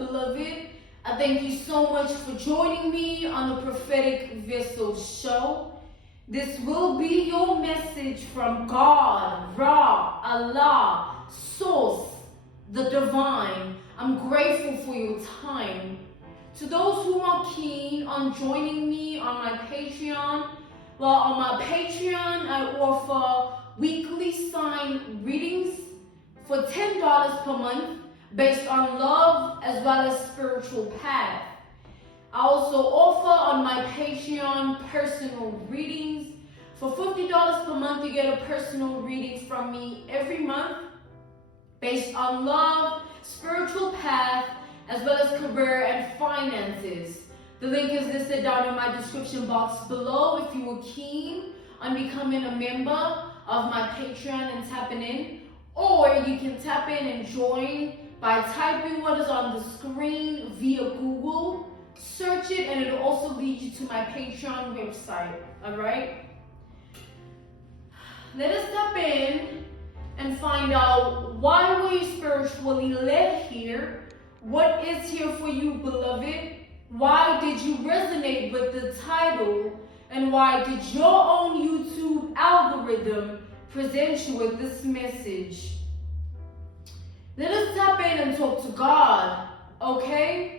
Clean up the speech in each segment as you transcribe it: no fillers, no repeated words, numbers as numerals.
beloved. I thank you so much for joining me on the Prophetic Vessel Show. This will be your message from God, Ra, Allah, Source, the Divine. I'm grateful for your time. To those who are keen on joining me on my Patreon, well, on my Patreon, I offer weekly sign readings for $10 per month based on love as well as spiritual path. I also offer on my Patreon personal readings. For $50 per month, you get a personal reading from me every month based on love, spiritual path, as well as career and finances. The link is listed down in my description box below if you are keen on becoming a member of my Patreon and tapping in. Or you can tap in and join by typing what is on the screen via Google. Search it and it'll also lead you to my Patreon website, all right? Let us tap in and find out why were you spiritually led here? What is here for you, beloved? Why did you resonate with the title? And why did your own YouTube algorithm present you with this message? Let us tap in and talk to God, okay?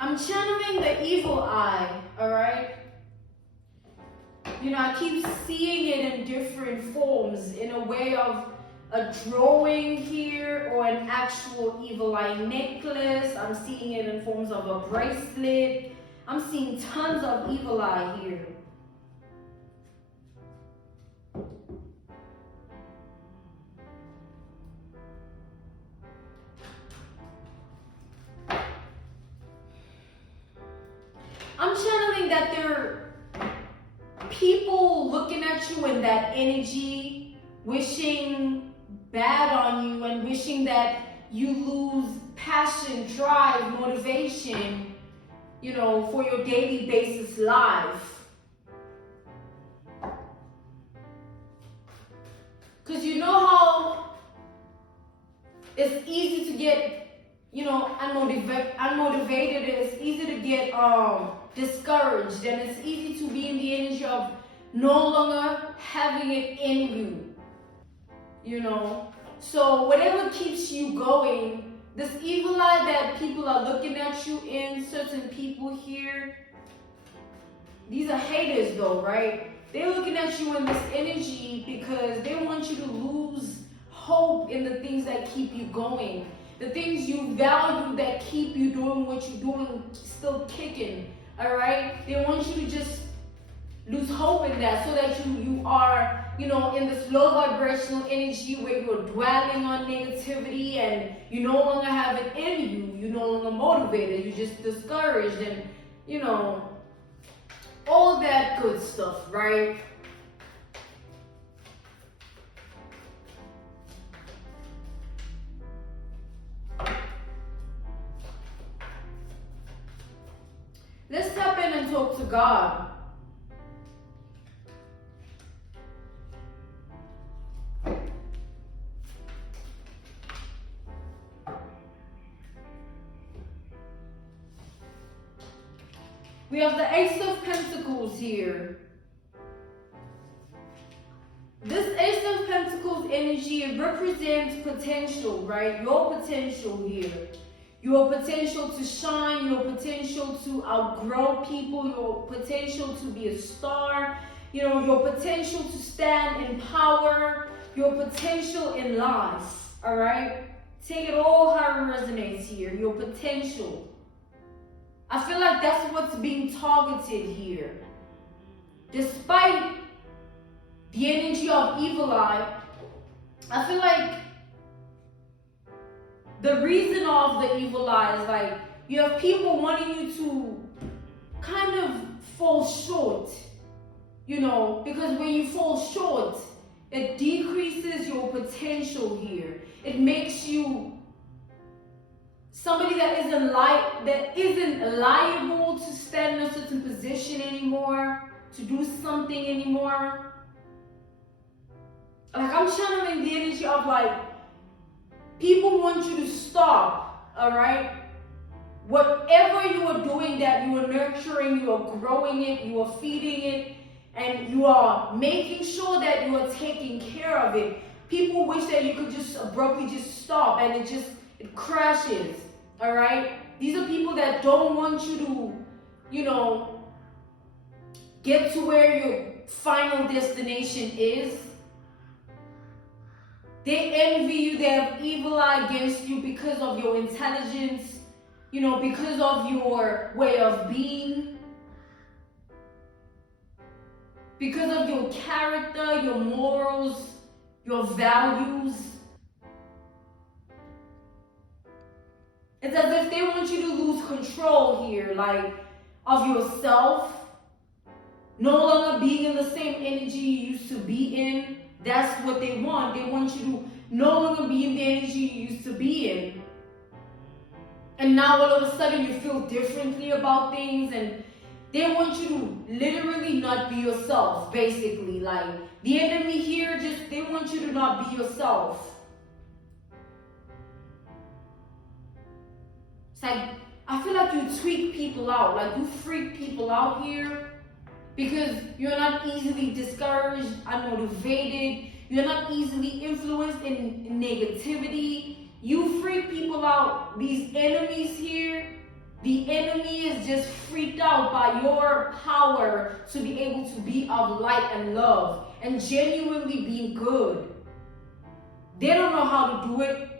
I'm channeling the evil eye, all right? You know, I keep seeing it in different forms, in a way of a drawing here or an actual evil eye necklace. I'm seeing it in forms of a bracelet. I'm seeing tons of evil eye here. I'm channeling that there are people looking at you in that energy, wishing bad on you and wishing that you lose passion, drive, motivation, you know, for your daily basis life. Because you know how it's easy to get, you know, unmotivated, and it's easy to get discouraged, and it's easy to be in the energy of no longer having it in you, you know. So whatever keeps you going, this evil eye that people are looking at you in, certain people here, these are haters though, right? They're looking at you in this energy because they want you to lose hope in the things that keep you going. The things you value that keep you doing what you're doing, still kicking, all right? They want you to just lose hope in that, so that you are, you know, in this low vibrational energy where you're dwelling on negativity and you no longer have it in you. You're no longer motivated. You're just discouraged and, you know, all that good stuff, right? Let's tap in and talk to God. We have the Ace of Pentacles here. This Ace of Pentacles energy, it represents potential, right? Your potential here. Your potential to shine, your potential to outgrow people, your potential to be a star, you know, your potential to stand in power, your potential in life, all right? Take it all how it resonates here, your potential. I feel like that's what's being targeted here. Despite the energy of evil eye, I feel like the reason of the evil eye is like you have people wanting you to kind of fall short, you know, because when you fall short, it decreases your your potential here. It makes you somebody that isn't liable to stand in a certain position anymore, to do something anymore. Like, I'm channeling the energy of like, people want you to stop, all right? Whatever you are doing that you are nurturing, you are growing it, you are feeding it, and you are making sure that you are taking care of it. People wish that you could just abruptly just stop and it crashes, all right? These are people that don't want you to, get to where your final destination is. They envy you, they have evil eye against you because of your intelligence, because of your way of being, because of your character, your morals, your values. It's as if they want you to lose control here, like, of yourself, no longer being in the same energy you used to be in. That's what they want. They want you to no longer be in the energy you used to be in. And now all of a sudden you feel differently about things, and they want you to literally not be yourself, basically. Like, the enemy here, they want you to not be yourself. It's like, I feel like you tweak people out, like you freak people out here, because you're not easily discouraged, unmotivated, you're not easily influenced in negativity. You freak people out. These enemies here, the enemy is just freaked out by your power to be able to be of light and love and genuinely be good. They don't know how to do it.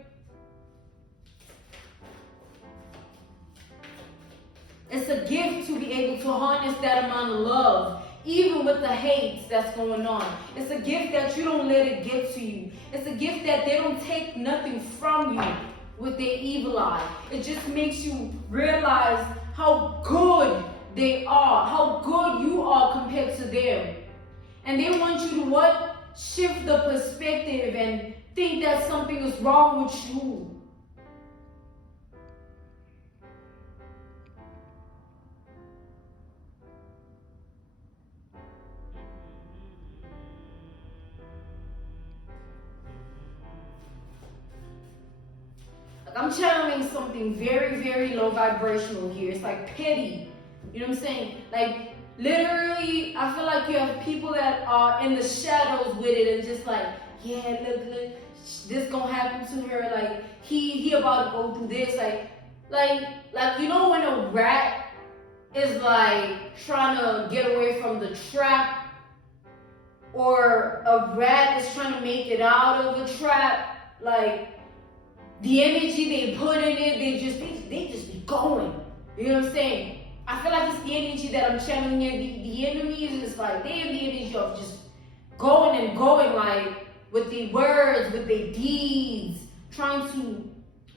It's a gift to be able to harness that amount of love, even with the hate that's going on. It's a gift that you don't let it get to you. It's a gift that they don't take nothing from you with their evil eye. It just makes you realize how good they are, how good you are compared to them. And they want you to what? Shift the perspective and think that something is wrong with you. I'm channeling something very, very low vibrational here. It's like petty. You know what I'm saying? Like, literally, I feel like you have people that are in the shadows with it and just like, yeah, look, this gonna happen to her. Like, he about to go through this. Like, you know when a rat is like trying to get away from the trap, or a rat is trying to make it out of the trap, like, the energy they put in it, they just be going. You know what I'm saying? I feel like it's the energy that I'm channeling in. The enemy is just like, they have the energy of just going and going, like, with their words, with their deeds, trying to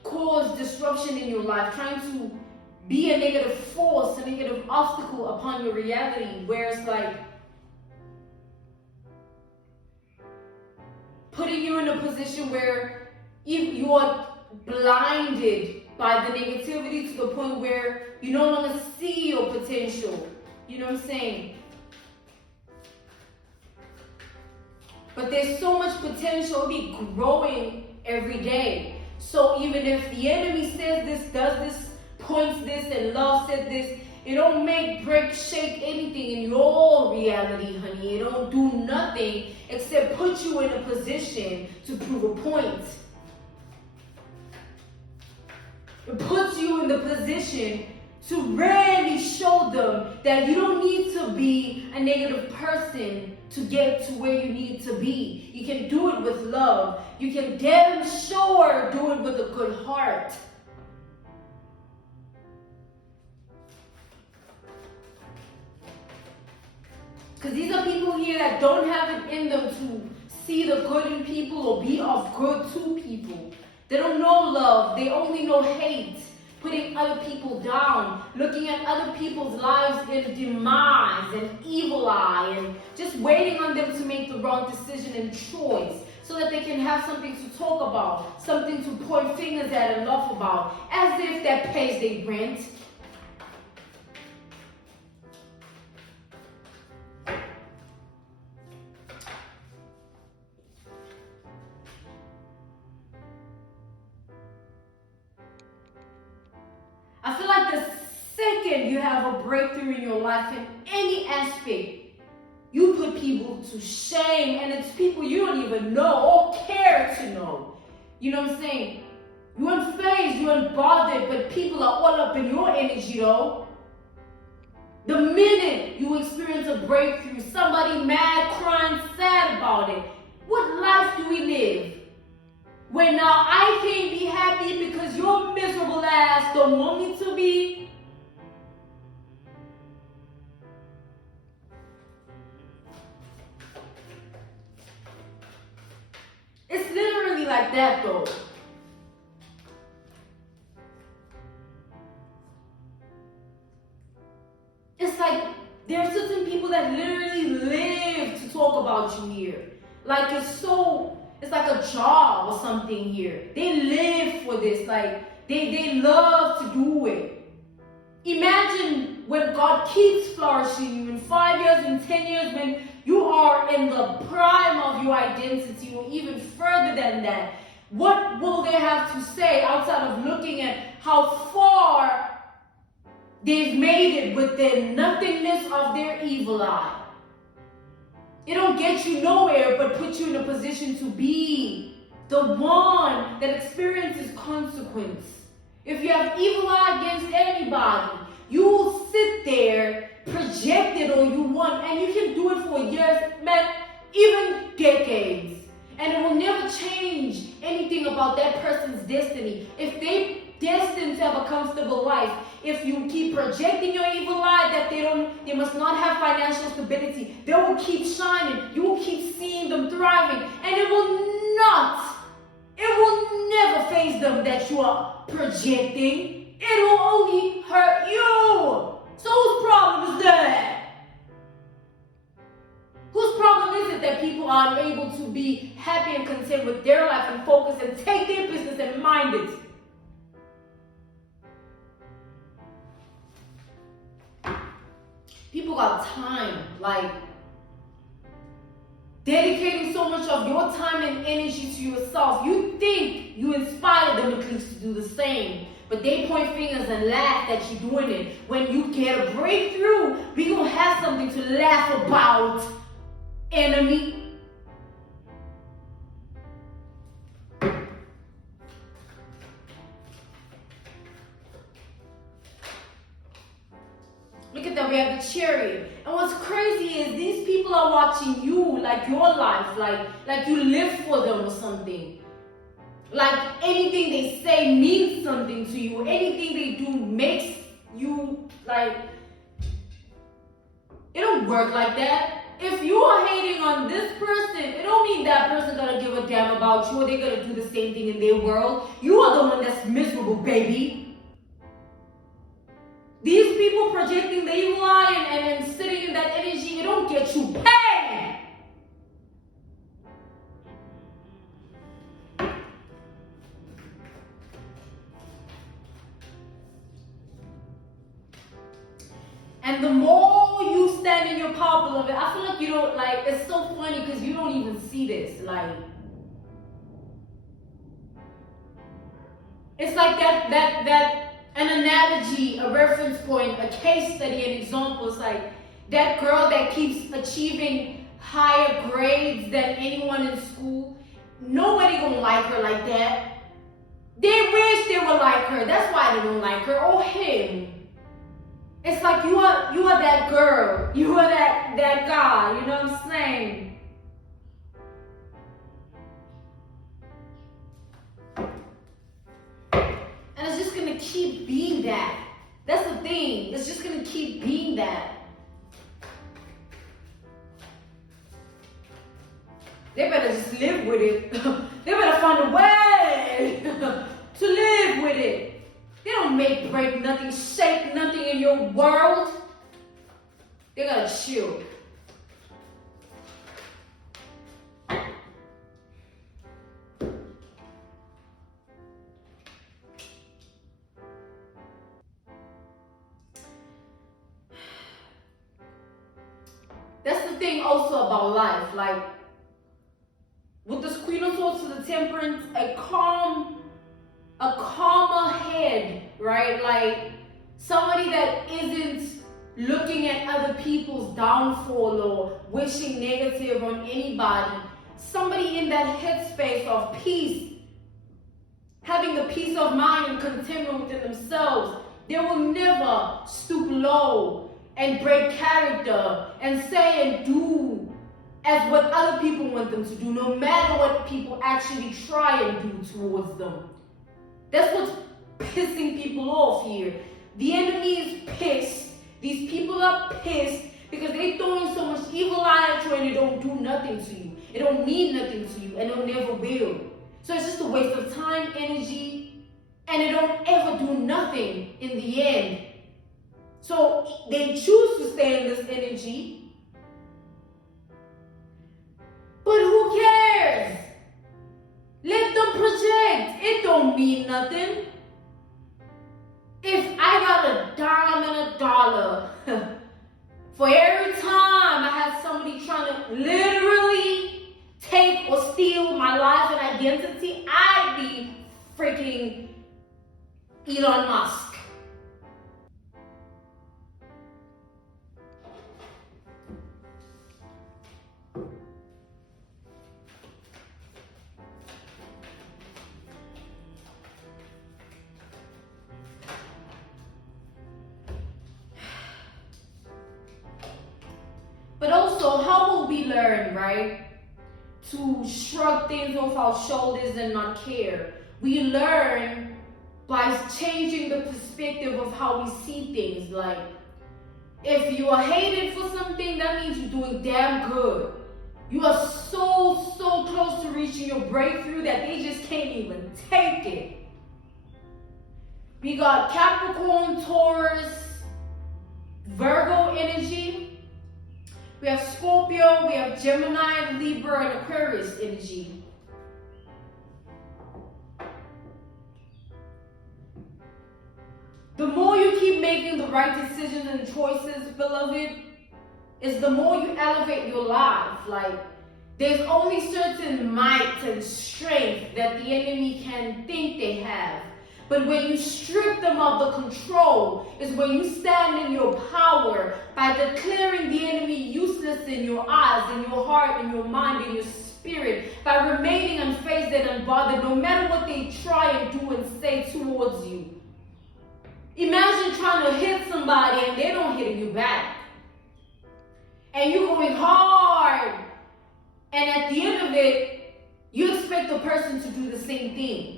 cause disruption in your life, trying to be a negative force, a negative obstacle upon your reality, where it's like putting you in a position where you are blinded by the negativity to the point where you no longer see your potential. You know what I'm saying? But there's so much potential be growing every day. So even if the enemy says this, does this, points this, and love said this, it don't make, break, shake anything in your reality, honey. It don't do nothing except put you in a position to prove a point. It puts you in the position to really show them that you don't need to be a negative person to get to where you need to be. You can do it with love. You can damn sure do it with a good heart. Because these are people here that don't have it in them to see the good in people or be of good to people. They don't know love. They only know hate, putting other people down, looking at other people's lives in demise and evil eye, and just waiting on them to make the wrong decision and choice so that they can have something to talk about, something to point fingers at and laugh about, as if that pays their rent. I feel like the second you have a breakthrough in your life in any aspect, you put people to shame, and it's people you don't even know or care to know. You know what I'm saying? You unfazed, you unbothered, but people are all up in your energy though. The minute you experience a breakthrough, somebody mad, crying, sad about it, what life do we live? Where now I can't be happy because your miserable ass don't want me to be? It's literally like that though. It's like there are certain people that literally live to talk about you here. Like it's like a job or something here. They live for this. Like they love to do it. Imagine when God keeps flourishing you in 5 years, in 10 years, when you are in the prime of your identity, or even further than that. What will they have to say outside of looking at how far they've made it with the nothingness of their evil eye? It don't get you nowhere, but put you in a position to be the one that experiences consequence. If you have evil eye against anybody, you will sit there, project it all you want, and you can do it for years, man, even decades. And it will never change anything about that person's destiny. If they destined to have a comfortable life, if you keep projecting your evil eye that they must not have financial stability, they will keep shining. You will keep seeing them thriving, and it will never faze them that you are projecting. It will only hurt you. So whose problem is that? Whose problem is it that people are unable to be happy and content with their life and focus and take their business and mind it? People got time, like dedicating so much of your time and energy to yourself. You think you inspire them at least to do the same, but they point fingers and laugh that you're doing it. When you get a breakthrough, we gonna have something to laugh about, enemy. Look at that, we have the chariot. And what's crazy is these people are watching you, like your life, like you live for them or something. Like anything they say means something to you. Anything they do makes you, like, it don't work like that. If you are hating on this person, it don't mean that person gonna give a damn about you or they're gonna do the same thing in their world. You are the one that's miserable, baby. These people projecting the evil eye and sitting in that energy, it don't get you paid. And the more you stand in your power, beloved, I feel like you don't, like, it's so funny because you don't even see this. Like, it's like that an analogy, a reference point, a case study, an example. It's like that girl that keeps achieving higher grades than anyone in school. Nobody gonna like her like that. They wish they were like her. That's why they don't like her or him. It's like you are that girl. You are that guy. You know what I'm saying? And it's just gonna keep being that. That's the thing. It's just gonna keep being that. They better just live with it. They better find a way to live with it. They don't make, break nothing, shake nothing in your world. They gotta chill. thing also about life. Like, with this Queen of Swords to the Temperance, a calmer head, right? Like, somebody that isn't looking at other people's downfall or wishing negative on anybody. Somebody in that headspace of peace, having the peace of mind and contentment within themselves. They will never stoop low and break character and say and do as what other people want them to do, no matter what people actually try and do towards them. That's what's pissing people off here. The enemy is pissed. These people are pissed because they throwing so much evil at you and it don't do nothing to you. It don't mean nothing to you and it never will. So it's just a waste of time, energy, and it don't ever do nothing in the end. So they choose to stay in this energy. But who cares? Let them project. It don't mean nothing. If I got a dime and a dollar for every time I had somebody trying to literally take or steal my life and identity, I'd be freaking Elon Musk. But also, how will we learn, right? To shrug things off our shoulders and not care. We learn by changing the perspective of how we see things. Like, if you are hated for something, that means you're doing damn good. You are so close to reaching your breakthrough that they just can't even take it. We got Capricorn, Taurus, Virgo energy. We have Scorpio, we have Gemini, Libra, and Aquarius energy. The more you keep making the right decisions and choices, beloved, is the more you elevate your life. Like, there's only certain might and strength that the enemy can think they have. But when you strip them of the control, is when you stand in your power by declaring the enemy useless in your eyes, in your heart, in your mind, in your spirit, by remaining unfazed and unbothered, no matter what they try and do and say towards you. Imagine trying to hit somebody and they don't hit you back. And you're going hard. And at the end of it, you expect the person to do the same thing.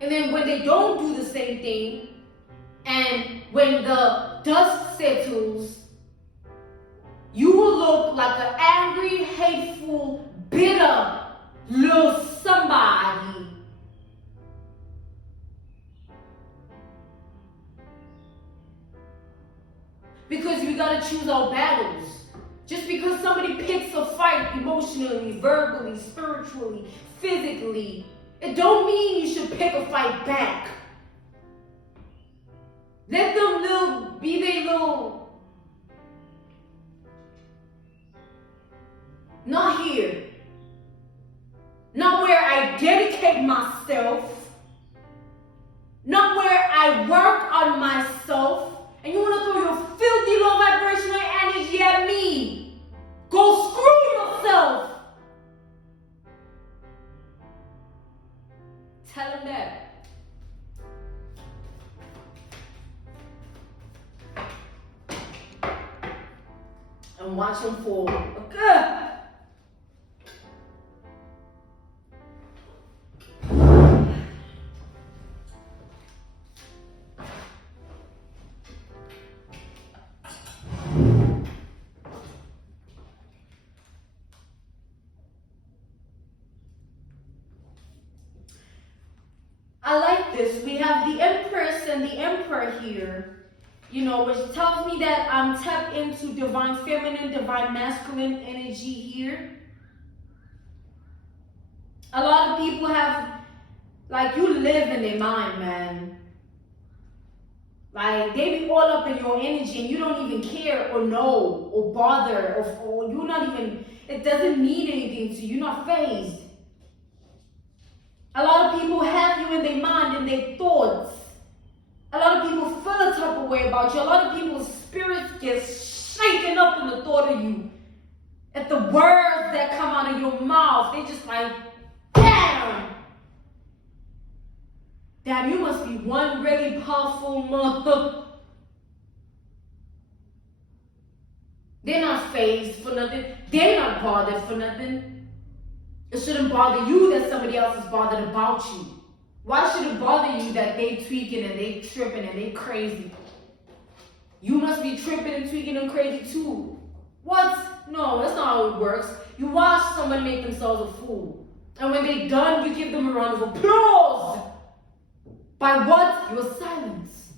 And then when they don't do the same thing, and when the dust settles, you will look like an angry, hateful, bitter little somebody. Because we gotta choose our battles. Just because somebody picks a fight emotionally, verbally, spiritually, physically, it don't mean you should pick a fight back. Let them be their little, not here. Not where I dedicate myself. Not where I work on myself. And you want to throw your filthy low vibrational energy at me. Go screw yourself. Tell him that. And watch him fall. Okay. I like this. We have the Empress and the Emperor here, which tells me that I'm tapped into divine feminine, divine masculine energy here. A lot of people have, you live in their mind, man. Like, they be all up in your energy and you don't even care or know or bother or you're not even, it doesn't mean anything to you. You're not phased. A lot of people have you in their mind and their thoughts. A lot of people feel a type of way about you. A lot of people's spirits get shaken up in the thought of you. At the words that come out of your mouth, they just like, damn! Damn, you must be one really powerful mother. They're not phased for nothing. They're not bothered for nothing. It shouldn't bother you that somebody else is bothered about you. Why should it bother you that they tweaking and they tripping and they crazy? You must be tripping and tweaking and crazy too. What? No, that's not how it works. You watch someone make themselves a fool. And when they're done, you give them a round of applause. By what? Your silence.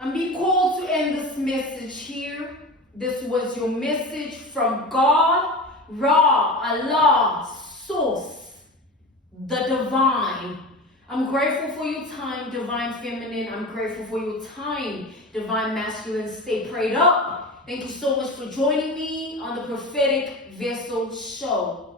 I'm being called to end this message here. This was your message from God, Ra, Allah, Source, the Divine. I'm grateful for your time, Divine Feminine. I'm grateful for your time, Divine Masculine. Stay prayed up. Thank you so much for joining me on the Prophetic Vessel Show.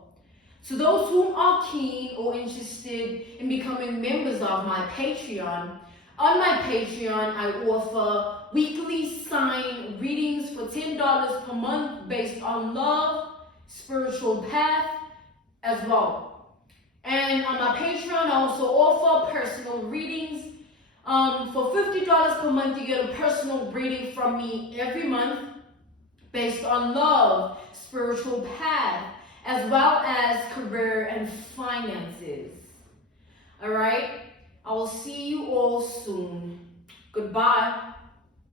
To those who are keen or interested in becoming members of my Patreon, on my Patreon, I offer weekly sign readings for $10 per month based on love, spiritual path as well. And on my Patreon, I also offer personal readings. For $50 per month, you get a personal reading from me every month based on love, spiritual path, as well as career and finances. All right? I will see you all soon. Goodbye.